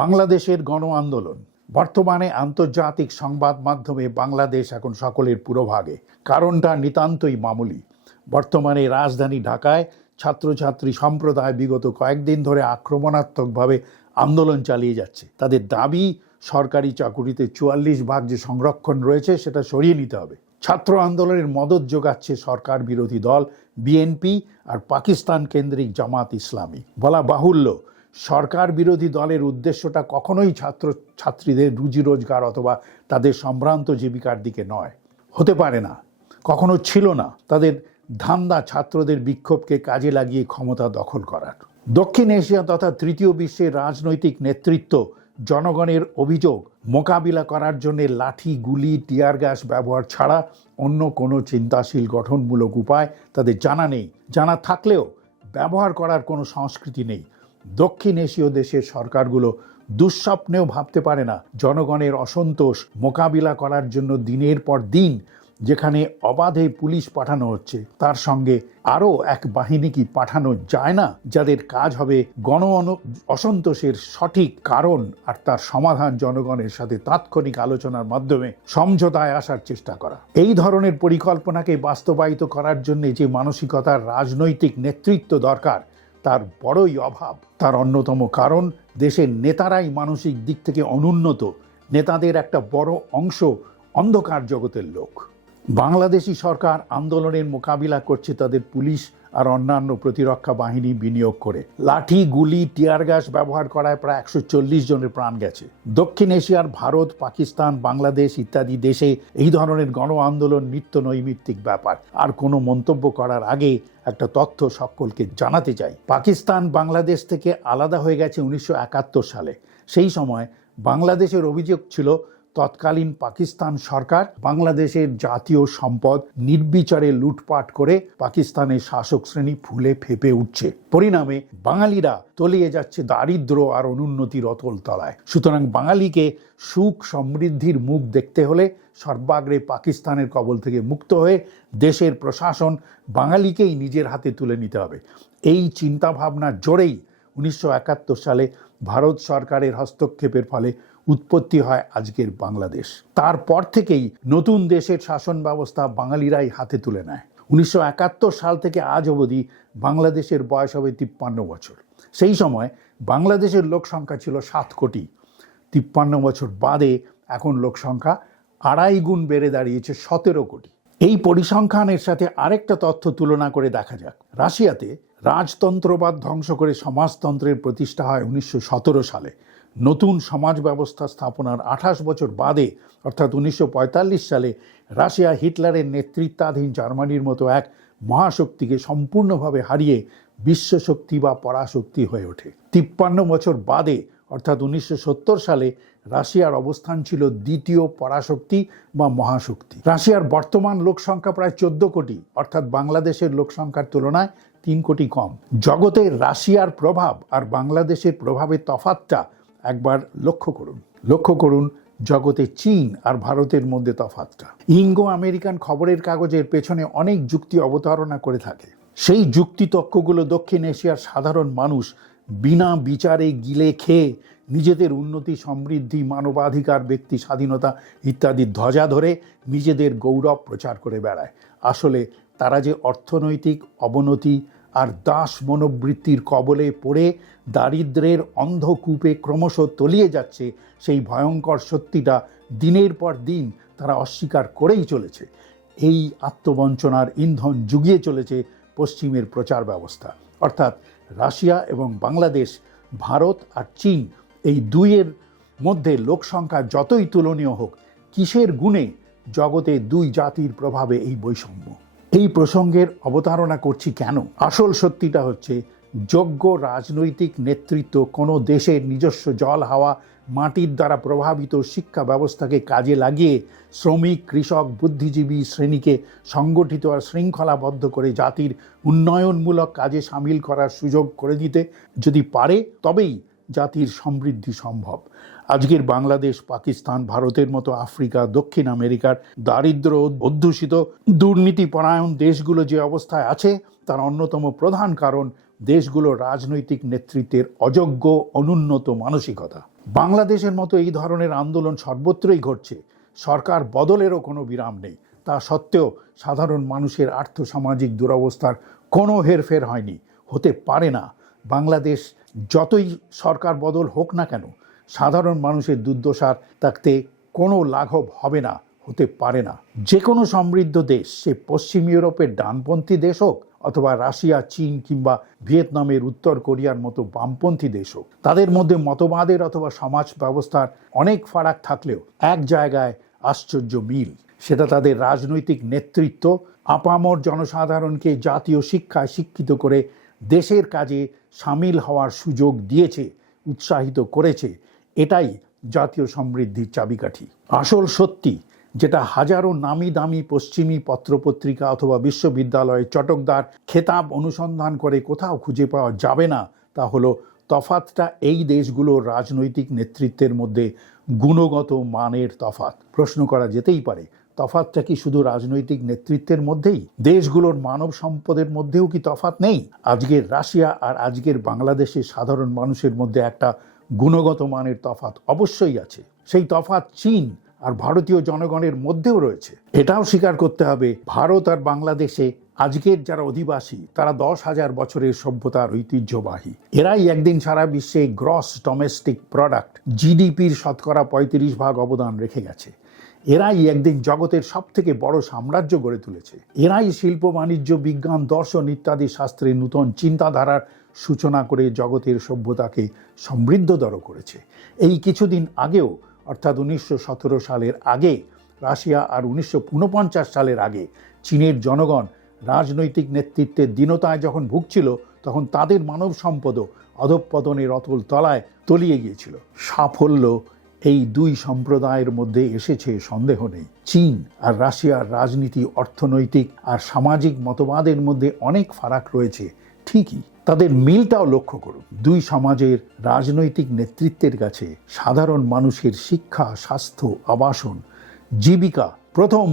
বাংলাদেশের গণ আন্দোলন। বর্তমানে আন্তর্জাতিক সংবাদ মাধ্যমে বাংলাদেশ এখন সকলের পুরোভাগে। কারণটা নিতান্তই মামুলি। বর্তমানে রাজধানী ঢাকায় ছাত্রছাত্রী সম্প্রদায় বিগত কয়েকদিন ধরে আক্রমণাত্মকভাবে আন্দোলন চালিয়ে যাচ্ছে। তাদের দাবি, সরকারি চাকুরিতে 44 ভাগ যে সংরক্ষণ রয়েছে সেটা সরিয়ে নিতে হবে। ছাত্র আন্দোলনের মদত যোগাচ্ছে সরকার বিরোধী দল বিএনপি আর পাকিস্তান কেন্দ্রিক জামাত ইসলামী। বলা বাহুল্য, সরকার বিরোধী দলের উদ্দেশ্যটা কখনোই ছাত্রীদের রুজি রোজগার অথবা তাদের সম্ভ্রান্ত জীবিকার দিকে নয়, হতে পারে না, কখনো ছিল না। তাদের ধান্দা ছাত্রদের বিক্ষোভকে কাজে লাগিয়ে ক্ষমতা দখল করার। দক্ষিণ এশিয়া তথা তৃতীয় বিশ্বের রাজনৈতিক নেতৃত্ব জনগণের অভিযোগ মোকাবিলা করার জন্য লাঠি, গুলি, টিয়ার গ্যাস ব্যবহার ছাড়া অন্য কোনো চিন্তাশীল গঠনমূলক উপায় তাদের জানা নেই। জানা থাকলেও ব্যবহার করার কোনো সংস্কৃতি নেই। দক্ষিণ এশীয় দেশের সরকারগুলো দুঃস্বপ্নেও ভাবতে পারে না জনগণের অসন্তোষ মোকাবিলা করার জন্য দিনের পর দিন যেখানে অবাধে পুলিশ পাঠানো হচ্ছে, তার সঙ্গে আরও এক বাহিনী কি পাঠানো যায় না, যাদের কাজ হবে অসন্তোষের সঠিক কারণ আর তার সমাধান জনগণের সাথে তাৎক্ষণিক আলোচনার মাধ্যমে সমঝোতায় আসার চেষ্টা করা। এই ধরনের পরিকল্পনাকে বাস্তবায়িত করার জন্য যে মানসিকতার রাজনৈতিক নেতৃত্ব দরকার তার বড়ই অভাব। তার অন্যতম কারণ দেশের নেতারাই মানসিক দিক থেকে অনুন্নত। নেতাদের একটা বড় অংশ অন্ধকার জগতের লোক। বাংলাদেশি সরকার আন্দোলনের মোকাবিলা করছে তাদের পুলিশ আর অন্যান্য প্রতিরক্ষা বাহিনী বিনিয়োগ করে। লাঠি, গুলি, টিয়ার গ্যাস ব্যবহার করায় প্রায় 140 জনের প্রাণ গেছে। দক্ষিণ এশিয়ার ভারত, পাকিস্তান, বাংলাদেশ ইত্যাদি দেশে এই ধরনের গণ আন্দোলন নিত্য নৈমিত্তিক ব্যাপার। আর কোনো মন্তব্য করার আগে একটা তথ্য সকলকে জানাতে চাই। পাকিস্তান বাংলাদেশ থেকে আলাদা হয়ে গেছে 1971 সালে। সেই সময় বাংলাদেশের অভিযোগ ছিল তৎকালীন পাকিস্তান সরকার বাংলাদেশের জাতীয় সম্পদ নির্বিচারে লুটপাট করে পাকিস্তানের শাসক শ্রেণী ফুলে ফেপে উঠছে। পরিণামে বাঙালিরা তলিয়ে যাচ্ছে দারিদ্র আর অনুন্নতির অতল তলায়। সুতরাং বাঙালিকে সুখ সমৃদ্ধির মুখ দেখতে হলে সর্বাগ্রে পাকিস্তানের কবল থেকে মুক্ত হয়ে দেশের প্রশাসন বাঙালিকেই নিজের হাতে তুলে নিতে হবে। এই চিন্তাভাবনার জোরেই 1971 সালে ভারত সরকারের হস্তক্ষেপের ফলে উৎপত্তি হয় আজকের বাংলাদেশ। তারপর থেকেই নতুন দেশের শাসন ব্যবস্থা বাঙালিরাই হাতে তুলে নেয়। 1971 সাল থেকে আজ অবধি বাংলাদেশের বয়স হবে 53 বছর। সেই সময় বাংলাদেশের লোক সংখ্যা ছিল 7 কোটি। 53 বছর বাদে এখন লোক সংখ্যা 2.5 গুণ বেড়ে দাঁড়িয়েছে 17 কোটি। এই পরিসংখ্যানের সাথে আরেকটা তথ্য তুলনা করে দেখা যাক। রাশিয়াতে রাজতন্ত্রবাদ ধ্বংস করে সমাজতন্ত্রের প্রতিষ্ঠা হয় 1917 সালে। নতুন সমাজ ব্যবস্থা স্থাপনার 28 বছর বাদে অর্থাৎ 1945 সালে রাশিয়া হিটলারের নেতৃত্বাধীন জার্মানির মতো এক মহাশক্তিকে সম্পূর্ণভাবে হারিয়ে বিশ্বশক্তি বা পরাশক্তি হয়ে ওঠে। 53 বছর বাদে অর্থাৎ 1970 সালে রাশিয়ার অবস্থান ছিল দ্বিতীয় পরাশক্তি বা মহাশক্তি। রাশিয়ার বর্তমান লোক সংখ্যা প্রায় 14 কোটি, অর্থাৎ বাংলাদেশের লোক সংখ্যার তুলনায় 3 কোটি কম। জগতে রাশিয়ার প্রভাব আর বাংলাদেশের প্রভাবের তফাৎটা একবার লক্ষ্য করুন জগতে চীন আর ভারতের মধ্যে তফাৎটা। ইঙ্গো আমেরিকান খবরের কাগজের পেছনে অনেক যুক্তি অবতারণা করে থাকে। সেই যুক্তি তক্কগুলো দক্ষিণ এশিয়ার সাধারণ মানুষ বিনা বিচারে গিলে খেয়ে নিজেদের উন্নতি, সমৃদ্ধি, মানবাধিকার, ব্যক্তি স্বাধীনতা ইত্যাদি ধ্বজা ধরে নিজেদের গৌরব প্রচার করে বেড়ায়। আসলে তারা যে অর্থনৈতিক অবনতি আর দাস মনোবৃত্তির কবলে পড়ে দারিদ্রের অন্ধকূপে ক্রমশ তলিয়ে যাচ্ছে, সেই ভয়ঙ্কর সত্যিটা দিনের পর দিন তারা অস্বীকার করেই চলেছে। এই আত্মবঞ্চনার ইন্ধন জুগিয়ে চলেছে পশ্চিমের প্রচার ব্যবস্থা। অর্থাৎ রাশিয়া এবং বাংলাদেশ, ভারত আর চীন, এই দুইয়ের মধ্যে লোক সংখ্যা যতই তুলনীয় হোক, কিসের গুণে জগতে দুই জাতির প্রভাবে এই বৈষম্য? এই প্রসঙ্গের অবতারণা করছি কেন? আসল সত্যিটা হচ্ছে যোগ্য রাজনৈতিক নেতৃত্ব কোনো দেশের নিজস্ব জল, হাওয়া, মাটির দ্বারা প্রভাবিত শিক্ষা ব্যবস্থাকে কাজে লাগিয়ে শ্রমিক, কৃষক, বুদ্ধিজীবী শ্রেণীকে সংগঠিত আর শৃঙ্খলাবদ্ধ করে জাতির উন্নয়নমূলক কাজে সামিল করার সুযোগ করে দিতে যদি পারে, তবেই জাতির সমৃদ্ধি সম্ভব। আজকের বাংলাদেশ, পাকিস্তান, ভারতের মতো আফ্রিকা, দক্ষিণ আমেরিকার দারিদ্র অধ্যুষিত দুর্নীতিপরায়ণ দেশগুলো যে অবস্থায় আছে তার অন্যতম প্রধান কারণ দেশগুলোর রাজনৈতিক নেতৃত্বের অযোগ্য অনুন্নত মানসিকতা। বাংলাদেশের মতো এই ধরনের আন্দোলন সর্বত্রই ঘটছে, সরকার বদলেরও কোনো বিরাম নেই। তা সত্ত্বেও সাধারণ মানুষের আর্থসামাজিক দুরবস্থার কোনো হেরফের হয়নি, হতে পারে না। বাংলাদেশ যতই সরকার বদল হোক না কেন, সাধারণ মানুষের দুর্দশার তাতে কোনো লাঘব হবে না, হতে পারে না। যে কোনো সমৃদ্ধ দেশ, সে পশ্চিম ইউরোপের ডানপন্থী দেশ হোক অথবা রাশিয়া, চীন কিংবা ভিয়েতনামের উত্তর কোরিয়ার মতো বামপন্থী দেশ হোক, তাদের মধ্যে মতবাদের অথবা সমাজ ব্যবস্থার অনেক ফারাক থাকলেও এক জায়গায় আশ্চর্য মিল। সেটা তাদের রাজনৈতিক নেতৃত্ব আপামর জনসাধারণকে জাতীয় শিক্ষায় শিক্ষিত করে দেশের কাজে সামিল হওয়ার সুযোগ দিয়েছে, উৎসাহিত করেছে। এটাই জাতীয় সমৃদ্ধির চাবিকাঠি। আসল সত্যি, যেটা হাজারো নামি দামি পশ্চিমী পত্রপত্রিকা অথবা বিশ্ববিদ্যালয়ের চটকদার খেতাব অনুসন্ধান করে কোথাও খুঁজে পাওয়া যাবে না, তা হলো তফাতটা এই দেশগুলোর রাজনৈতিক নেতৃত্বের মধ্যে গুণগত মানের তফাত। প্রশ্ন করা যেতেই পারে, তফাতটা কি শুধু রাজনৈতিক নেতৃত্বের মধ্যেই? দেশগুলোর মানব সম্পদের মধ্যেও কি তফাত নেই? আজকের রাশিয়া আর আজকের বাংলাদেশের সাধারণ মানুষের মধ্যে একটা গুণগত মানের তফাত অবশ্যই আছে। সেই তফাত চীন আর ভারতীয় জনগণের মধ্যেও রয়েছে। এটাও স্বীকার করতে হবে, ভারত আর বাংলাদেশে আজকের যারা অধিবাসী, তারা 10,000 বছরের সভ্যতার ঐতিহ্যবাহী। এরাই একদিন সারা বিশ্বে গ্রস ডোমেস্টিক প্রোডাক্ট জিডিপির শতকরা 35% অবদান রেখে গেছে। এরাই একদিন জগতের সব থেকে বড় সাম্রাজ্য গড়ে তুলেছে। এরাই শিল্প, বাণিজ্য, বিজ্ঞান, দর্শন ইত্যাদি শাস্ত্রে নূতন চিন্তাধারার সূচনা করে জগতের সভ্যতাকে সমৃদ্ধতর করেছে। এই কিছুদিন আগেও, অর্থাৎ 1917 সালের আগে রাশিয়া আর 1949 সালের আগে চীনের জনগণ রাজনৈতিক নেতৃত্বের দীনতায় যখন ভুগছিল, তখন তাদের মানব সম্পদও অধঃপতনের অতল তলায় তলিয়ে গিয়েছিল। সাফল্য এই দুই সম্প্রদায়ের মধ্যে এসেছে, সন্দেহ নেই। চীন আর রাশিয়ার রাজনীতি, অর্থনৈতিক আর সামাজিক মতবাদের মধ্যে অনেক ফারাক রয়েছে ঠিকই, তাদের মিলটাও লক্ষ্য করুন। দুই সমাজের রাজনৈতিক নেতৃত্বের কাছে সাধারণ মানুষের শিক্ষা, স্বাস্থ্য, আবাসন, জীবিকা প্রথম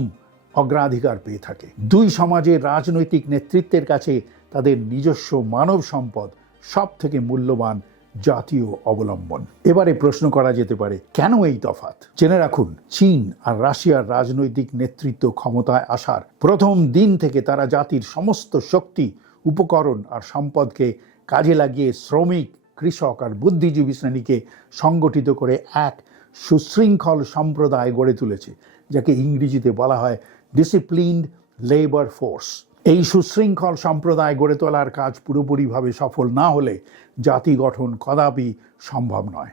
অগ্রাধিকার পেয়ে থাকে। দুই সমাজের রাজনৈতিক নেতৃত্বের কাছে তাদের নিজস্ব মানব সম্পদ সব থেকে মূল্যবান জাতীয় অবলম্বন। এবারে প্রশ্ন করা যেতে পারে, কেন এই তফাৎ? জেনে রাখুন, চীন আর রাশিয়ার রাজনৈতিক নেতৃত্ব ক্ষমতায় আসার প্রথম দিন থেকে তারা জাতির সমস্ত শক্তি, উপকরণ আর সম্পদকে কাজে লাগিয়ে শ্রমিক, কৃষক আর বুদ্ধিজীবী শ্রেণীকে সংগঠিত করে এক সুশৃঙ্খল সম্প্রদায় গড়ে তুলেছে, যাকে ইংরেজিতে বলা হয় ডিসিপ্লিনড লেবার ফোর্স। এই সুশৃঙ্খল সম্প্রদায় গড়ে তোলার কাজ পুরোপুরিভাবে সফল না হলে জাতি গঠন কদাপি সম্ভব নয়।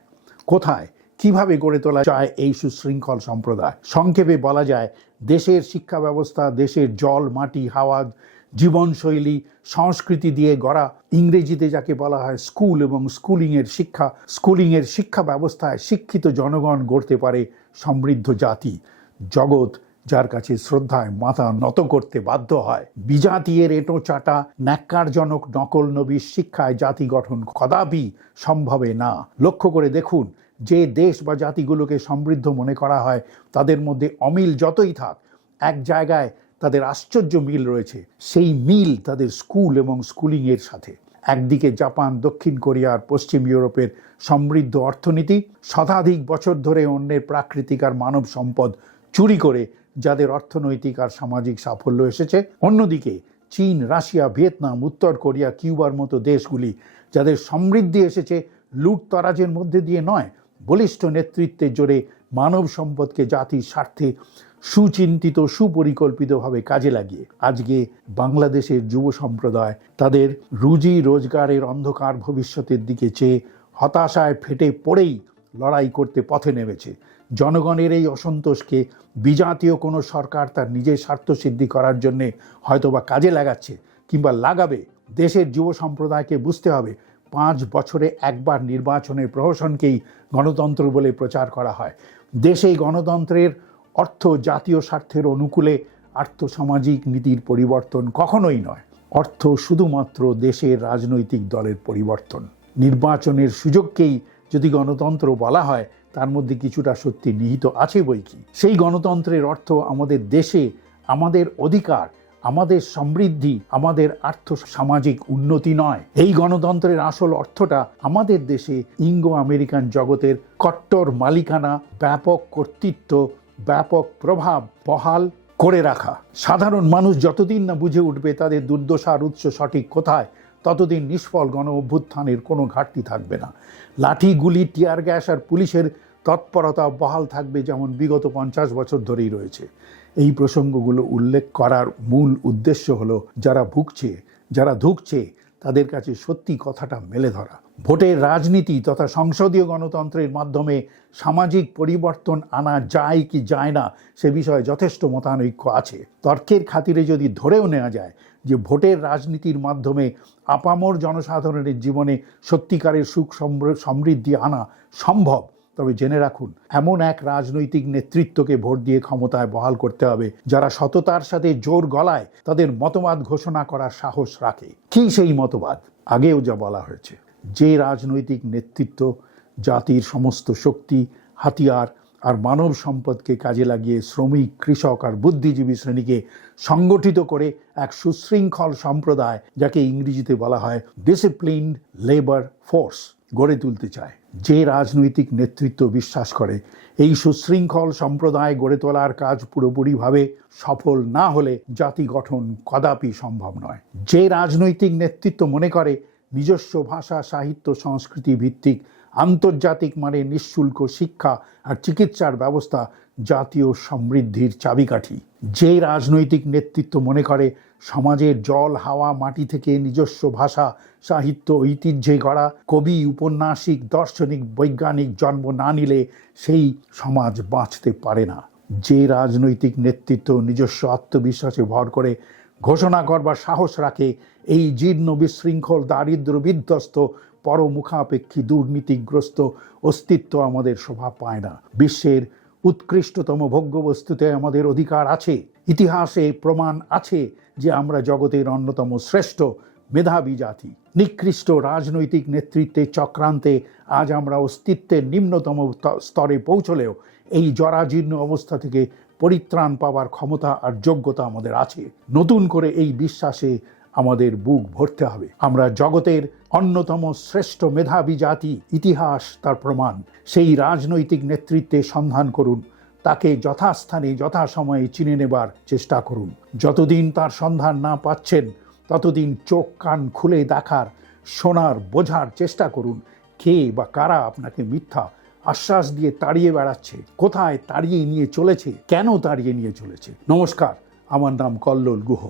কোথায়, কিভাবে গড়ে তোলা যায় এই সুশৃঙ্খল সম্প্রদায়? সংক্ষেপে বলা যায়, দেশের শিক্ষা ব্যবস্থা, দেশের জল, মাটি, হাওয়া, জীবনশৈলী, সংস্কৃতি দিয়ে গড়া, ইংরেজিতে যাকে বলা হয় স্কুল, এবং স্কুলিংয়ের শিক্ষা ব্যবস্থায় শিক্ষিত জনগণ গড়তে পারে সমৃদ্ধ জাতি। জগৎ যার কাছে শ্রদ্ধায় মাথা নত করতে বাধ্য হয়। বিজাতীয়ের এঁটো চাটা ন্যাক্কারজনক নকল নবীর শিক্ষায় জাতি গঠন কদাপি সম্ভবে না। লক্ষ্য করে দেখুন, যে দেশ বা জাতিগুলোকে সমৃদ্ধ মনে করা হয়, তাদের মধ্যে অমিল যতই থাক, এক জায়গায় তাদের আশ্চর্য মিল রয়েছে। সেই মিল তাদের স্কুল এবং স্কুলিংয়ের সাথে। একদিকে জাপান, দক্ষিণ কোরিয়া আর পশ্চিম ইউরোপের সমৃদ্ধ অর্থনীতি, শতাধিক বছর ধরে অন্যের প্রাকৃতিক আর মানব সম্পদ চুরি করে যাদের অর্থনৈতিক আর সামাজিক সাফল্য এসেছে। অন্যদিকে চীন, রাশিয়া, ভিয়েতনাম, উত্তর কোরিয়া, কিউবার মতো দেশগুলি, যাদের সমৃদ্ধি এসেছে লুটতরাজের মধ্যে দিয়ে নয়, বলিষ্ঠ নেতৃত্বের জোরে মানব সম্পদকে জাতির স্বার্থে সুচিন্তিত, সুপরিকল্পিতভাবে কাজে লাগিয়ে। আজকে বাংলাদেশের যুব সম্প্রদায় তাদের রুজি রোজগারের অন্ধকার ভবিষ্যতের দিকে চেয়ে হতাশায় ফেটে পড়েই লড়াই করতে পথে নেমেছে। জনগণের এই অসন্তোষকে বিজাতীয় কোনো সরকার তার নিজের স্বার্থসিদ্ধি করার জন্যে হয়তোবা কাজে লাগাচ্ছে কিংবা লাগাবে। দেশের যুব সম্প্রদায়কে বুঝতে হবে, 5 বছরে একবার নির্বাচনের প্রহসনকেই গণতন্ত্র বলে প্রচার করা হয়। দেশে গণতন্ত্রের অর্থ জাতীয় স্বার্থের অনুকূলে আর্থসামাজিক নীতির পরিবর্তন কখনোই নয়। অর্থ শুধুমাত্র দেশের রাজনৈতিক দলের পরিবর্তন। নির্বাচনের সুযোগকেই যদি গণতন্ত্র বলা হয়, তার মধ্যে কিছুটা সত্যি নিহিত আছে বই কি। সেই গণতন্ত্রের অর্থ আমাদের দেশে আমাদের অধিকার আমাদের সমৃদ্ধি, আমাদের আর্থ সামাজিক উন্নতি নয়। এই গণতন্ত্রের আসল অর্থটা আমাদের দেশে ইঙ্গো আমেরিকান জগতের কট্টর মালিকানা, ব্যাপক কর্তৃত্ব, ব্যাপক প্রভাব বহাল করে রাখা। সাধারণ মানুষ যতদিন না বুঝে উঠবে তাদের দুর্দশার উৎস সঠিক কোথায়, ততদিন নিষ্ফল গণ অভ্যুত্থানের কোনো ঘাটতি থাকবে না। লাঠি, গুলি, টিয়ার গ্যাস আর পুলিশের তৎপরতা বহাল থাকবে যেমন বিগত 50 বছর ধরেই রয়েছে। এই প্রসঙ্গগুলো উল্লেখ করার মূল উদ্দেশ্য হলো যারা ভুগছে, যারা ধুঁকছে তাদের কাছে সত্যি কথাটা মেলে ধরা। ভোটের রাজনীতি তথা সংসদীয় গণতন্ত্রের মাধ্যমে সামাজিক পরিবর্তন আনা যায় কি যায় না সে বিষয়ে যথেষ্ট মতানৈক্য আছে। তর্কের খাতিরে যদি ধরেও নেওয়া যায় যে ভোটের রাজনীতির মাধ্যমে আপামর জনসাধারণের জীবনে সত্যিকারের সুখ সমৃদ্ধি আনা সম্ভব, তবে জেনে রাখুন এমন এক রাজনৈতিক নেতৃত্বকে ভোট দিয়ে ক্ষমতায় বহাল করতে হবে যারা সততার সাথে জোর গলায় তাদের মতবাদ ঘোষণা করার সাহস রাখে। কি সেই মতবাদ? আগেও যা বলা হয়েছে, যে রাজনৈতিক নেতৃত্ব জাতির সমস্ত শক্তি, হাতিয়ার আর মানব সম্পদকে কাজে লাগিয়ে শ্রমিক, কৃষক আর বুদ্ধিজীবী শ্রেণীকে সংগঠিত করে এক সুশৃঙ্খল সম্প্রদায়, যাকে ইংরেজিতে বলা হয় ডিসিপ্লিনড লেবার ফোর্স, গড়ে তুলতে চায়। যে রাজনৈতিক নেতৃত্ব বিশ্বাস করে এই সুশৃঙ্খল সম্প্রদায় গড়ে তোলার কাজ পুরোপুরিভাবে সফল না হলে জাতি গঠন কদাপি সম্ভব নয়। যে রাজনৈতিক নেতৃত্ব মনে করে নিজস্ব ভাষা, সাহিত্য, সংস্কৃতি ভিত্তিক আন্তর্জাতিক মানের নিঃশুল্ক শিক্ষা আর চিকিৎসার ব্যবস্থা জাতীয় সমৃদ্ধির চাবিকাঠি। যে রাজনৈতিক নেতৃত্ব মনে করে সমাজের জল, হাওয়া, মাটি থেকে নিজস্ব ভাষা, সাহিত্য, ঐতিহ্যে গড়া কবি, উপন্যাসিক, দার্শনিক, বৈজ্ঞানিক জন্ম না নিলে সেই সমাজ বাঁচতে পারে না। যে রাজনৈতিক নেতৃত্ব নিজস্ব আত্মবিশ্বাসে ভর করে ঘোষণা করবার সাহস রাখে এই জীর্ণ, বিশৃঙ্খল, দারিদ্র বিধ্বস্ত, পরমুখাপেক্ষী, দুর্নীতিগ্রস্ত অস্তিত্ব আমাদের শোভা পায় না। বিশ্বের উৎকৃষ্টতম ভোগ্যবস্তুতে আমাদের অধিকার আছে। ইতিহাসে প্রমাণ আছে যে আমরা জগতের অন্যতম শ্রেষ্ঠ মেধাবী জাতি। নিকৃষ্ট রাজনৈতিক নেতৃত্বের চক্রান্তে আজ আমরা অস্তিত্বের নিম্নতম স্তরে পৌঁছলেও এই জরাজীর্ণ অবস্থা থেকে পরিত্রাণ পাওয়ার ক্ষমতা আর যোগ্যতা আমাদের আছে। নতুন করে এই বিশ্বাসে আমাদের বুক ভরতে হবে। আমরা জগতের অন্যতম শ্রেষ্ঠ মেধাবী জাতি, ইতিহাস তার প্রমাণ। সেই রাজনৈতিক নেতৃত্বের সন্ধান করুন, তাকে যথাস্থানে যথাসময়ে চিনে নেবার চেষ্টা করুন। যতদিন তার সন্ধান না পাচ্ছেন ততদিন চোখ কান খুলে দেখার, শোনার, বোঝার চেষ্টা করুন কে বা কারা আপনাকে মিথ্যা আশ্বাস দিয়ে তাড়িয়ে বেড়াচ্ছে, কোথায় তাড়িয়ে নিয়ে চলেছে, কেন তাড়িয়ে নিয়ে চলেছে। নমস্কার, আমার নাম কল্লোল গুহ।